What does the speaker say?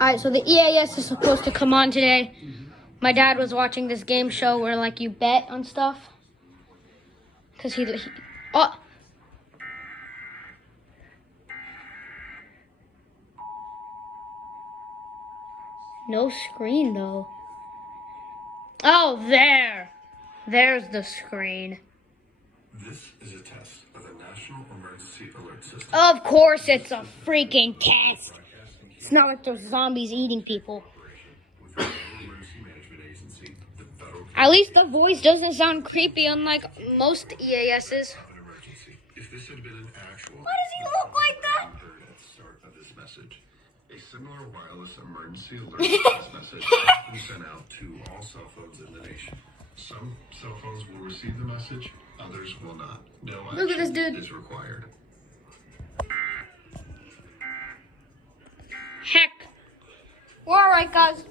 Alright, so the EAS is supposed to come on today. My dad was watching this game show where, like, you bet on stuff. Because he oh! No screen, though. Oh, there! There's the screen. This is a test of a national emergency alert system. Of course it's a freaking test. It's not like there's zombies eating people. At least the voice doesn't sound creepy unlike most EASs. If this had been an actual, why does he look like that? Heard at the start of this message. A similar wireless emergency alert message has been sent out to all cell phones in the nation. Some cell phones will receive the message, others will not. No action Look at this dude. is required. Heck. Well, alright, guys.